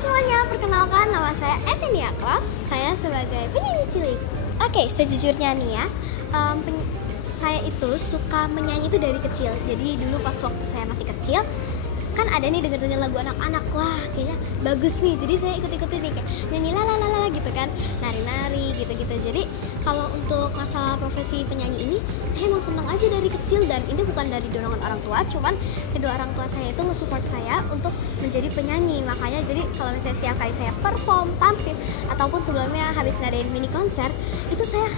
semuanya, perkenalkan nama saya Etinia Craft. Saya sebagai penyanyi cilik. Oke, sejujurnya nih ya, saya itu suka menyanyi itu dari kecil. Jadi dulu pas waktu saya masih kecil, kan ada nih denger lagu anak-anak, wah kayaknya bagus nih, jadi saya ikut-ikutin nih kayak nyanyi la gitu kan, nari-nari gitu-gitu. Jadi kalau untuk masalah profesi penyanyi ini, saya emang senang aja dari kecil, dan ini bukan dari dorongan orang tua, cuman kedua orang tua saya itu nge-support saya untuk menjadi penyanyi. Makanya jadi kalau misalnya setiap kali saya perform, tampil, ataupun sebelumnya habis ngadain mini konser, itu saya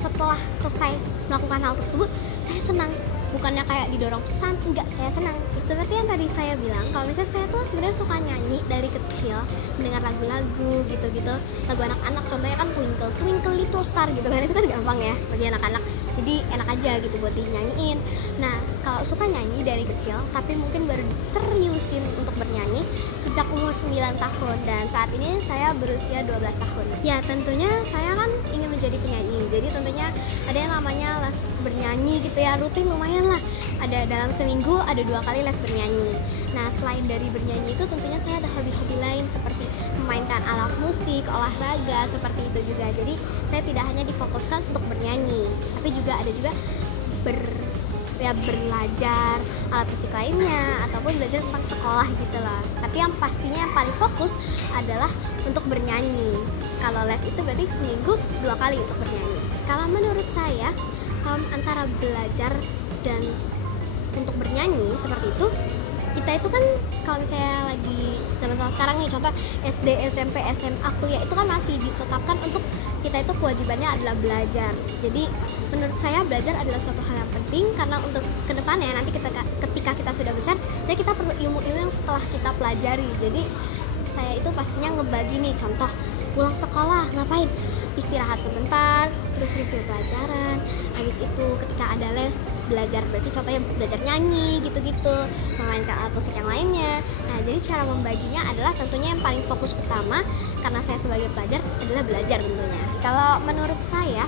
setelah selesai melakukan hal tersebut, saya senang. Bukannya kayak didorong pesan, enggak, saya senang. Seperti yang tadi saya bilang, kalau misalnya saya tuh sebenarnya suka nyanyi dari kecil, mendengar lagu-lagu gitu-gitu, lagu anak-anak, contohnya kan Twinkle Twinkle Little Star gitu kan, itu kan gampang ya bagi anak-anak, jadi enak aja gitu buat dinyanyiin. Nah, kalau suka nyanyi dari kecil, tapi mungkin baru seriusin untuk bernyanyi sejak umur 9 tahun, dan saat ini saya berusia 12 tahun. Ya tentunya saya kan ingin menjadi penyanyi, jadi tentunya ada yang namanya les bernyanyi gitu ya, rutin lumayan lah, ada dalam seminggu ada 2 kali les bernyanyi. Nah, selain dari bernyanyi itu tentunya saya ada hobi-hobi lain seperti memainkan alat musik, olahraga, seperti itu juga. Jadi saya tidak hanya difokuskan untuk bernyanyi, tapi juga ada juga belajar alat musik lainnya, ataupun belajar tentang sekolah gitu lah. Tapi yang pastinya yang paling fokus adalah untuk bernyanyi. Kalau les itu berarti seminggu 2 kali untuk bernyanyi. Kalau menurut saya antara belajar dan untuk bernyanyi seperti itu, kita itu kan kalau misalnya lagi zaman sekarang nih, contoh SD, SMP, SMA, kuliah, itu kan masih ditetapkan untuk kita itu kewajibannya adalah belajar. Jadi menurut saya belajar adalah suatu hal yang penting, karena untuk kedepannya nanti ketika kita sudah besar, ya kita perlu ilmu-ilmu yang setelah kita pelajari. Jadi saya itu pastinya ngebagi nih, contoh pulang sekolah ngapain? Istirahat sebentar, terus review pelajaran. Habis itu ketika ada les, belajar, berarti contohnya belajar nyanyi gitu-gitu, memainkan alat musik yang lainnya. Nah, jadi cara membaginya adalah tentunya yang paling fokus utama, karena saya sebagai pelajar adalah belajar tentunya. Kalau menurut saya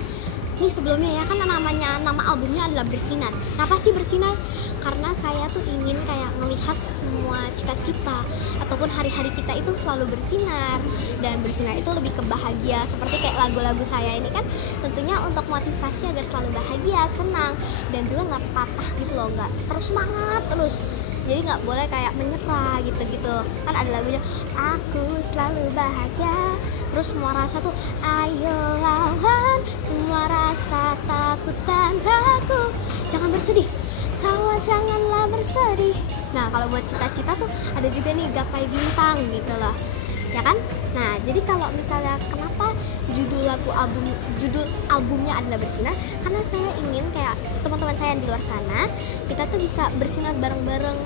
nih, sebelumnya ya kan nama albumnya adalah Bersinar. Kenapa sih Bersinar? Karena saya tuh ingin kayak melihat semua cita-cita ataupun hari-hari kita itu selalu bersinar, dan bersinar itu lebih ke bahagia. Seperti kayak lagu-lagu saya ini kan tentunya untuk motivasi agar selalu bahagia, senang, dan juga nggak patah gitu loh, nggak terus semangat terus. Jadi nggak boleh kayak menyerah gitu-gitu. Kan ada lagunya aku selalu bahagia, terus semua rasa tuh ayo lawan semua rasa takut dan ragu, jangan bersedih kawan, janganlah bersedih. Nah, kalau buat cita-cita tuh ada juga nih gapai bintang gitu loh, ya kan? Nah, jadi kalau misalnya kenapa judul albumnya adalah Bersinar, karena saya ingin kayak teman-teman saya yang di luar sana, kita tuh bisa bersinar bareng-bareng,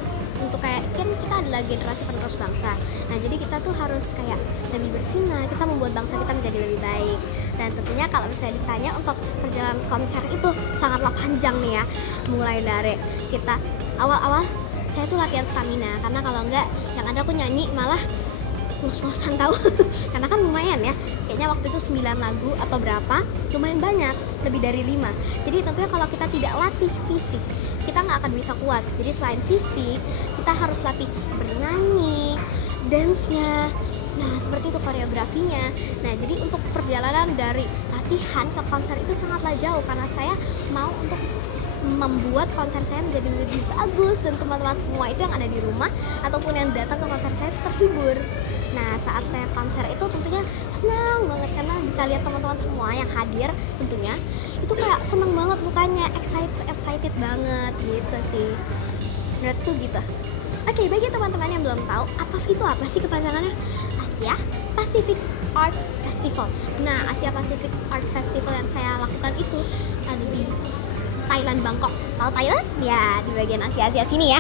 untuk kayak kan kita adalah generasi penerus bangsa. Nah, jadi kita tuh harus kayak lebih bersinar, kita membuat bangsa kita menjadi lebih baik. Dan tentunya kalau misalnya ditanya untuk perjalanan konser itu sangatlah panjang nih ya. Mulai dari kita awal-awal saya tuh latihan stamina, karena kalau enggak yang ada aku nyanyi malah ngos-ngosan tahu. Karena kan lumayan ya, kayaknya waktu itu 9 lagu atau berapa, lumayan banyak, lebih dari 5. Jadi tentunya kalau kita tidak latih fisik, kita nggak akan bisa kuat. Jadi selain fisik, kita harus latih bernyanyi, dance-nya, nah seperti itu koreografinya. Nah, jadi untuk perjalanan dari latihan ke konser itu sangatlah jauh, karena saya mau untuk membuat konser saya menjadi lebih bagus, dan teman-teman semua itu yang ada di rumah ataupun yang datang ke konser saya itu terhibur. Nah, saat saya konser itu tentunya senang banget, karena bisa lihat teman-teman semua yang hadir, tentunya itu kayak senang banget mukanya, excited banget gitu sih, menurutku gitu. Oke, bagi teman-teman yang belum tahu, APAF itu apa sih kepanjangannya? Asia Pacific Art Festival. Nah, Asia Pacific Art Festival yang saya lakukan itu ada di Thailand, Bangkok. Tahu Thailand? Ya, di bagian Asia sini ya.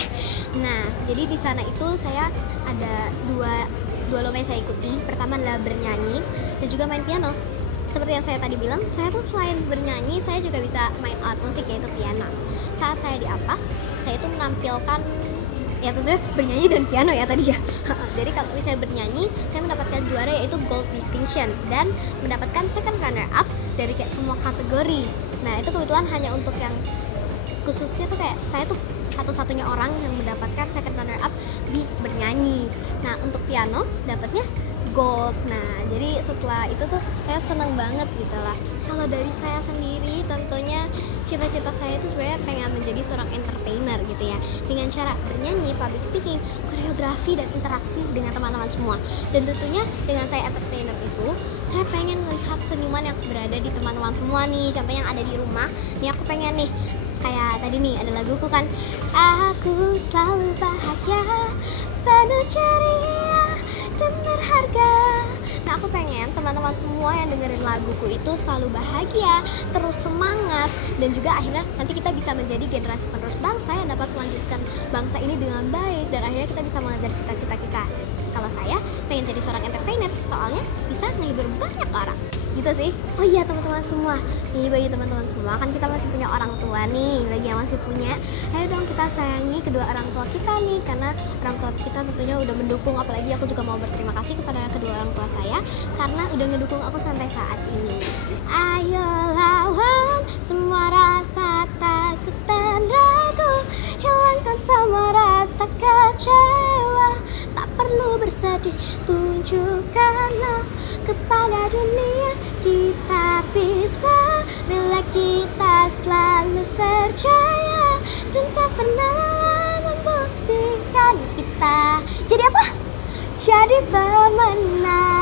Nah, jadi di sana itu saya ada dua lomba yang saya ikuti. Pertama adalah bernyanyi dan juga main piano. Seperti yang saya tadi bilang, saya tuh selain bernyanyi, saya juga bisa main alat musik, yaitu piano. Saat saya di APAF, saya itu menampilkan, ya tentunya bernyanyi dan piano ya tadi ya. Jadi kalau misalnya bernyanyi, saya mendapatkan juara yaitu Gold Distinction, dan mendapatkan second runner up dari kayak semua kategori. Nah, itu kebetulan hanya untuk yang khususnya tuh kayak saya tuh satu-satunya orang yang mendapatkan second runner up di bernyanyi. Nah untuk piano dapatnya gold. Nah jadi setelah itu tuh saya seneng banget gitu lah. Kalau dari saya sendiri tentunya cita-cita saya itu sebenarnya pengen menjadi seorang entertainer gitu ya, dengan cara bernyanyi, public speaking, koreografi, dan interaksi dengan teman-teman semua. Dan tentunya dengan saya entertainer itu, saya pengen melihat seniman yang berada di teman-teman semua nih. Contohnya yang ada di rumah nih, aku pengen nih kayak tadi nih ada laguku kan, aku selalu bahagia, penuh ceria dan berharga. Nah aku pengen teman-teman semua yang dengerin laguku itu selalu bahagia, terus semangat, dan juga akhirnya nanti kita bisa menjadi generasi penerus bangsa yang dapat melanjutkan bangsa ini dengan baik, dan akhirnya kita bisa mengejar cita-cita kita. Kalau saya pengen jadi seorang entertainer, soalnya bisa menghibur banyak orang gitu sih. Oh iya teman-teman semua, ini bagi teman-teman semua, kan kita masih punya orang tua nih, lagi yang masih punya, ayo dong kita sayangi kedua orang tua kita nih, karena orang tua kita tentunya udah mendukung. Apalagi aku juga mau berterima kasih kepada kedua orang tua saya karena udah ngedukung aku sampai saat ini. Ayo lawan semua rasa takut dan ragu, hilangkan semua rasa kecewa, tak perlu bersedih, tunjukkanlah kepada dunia kita bisa, bila kita selalu percaya dan tak pernah membuktikan kita jadi apa? Jadi pemenang.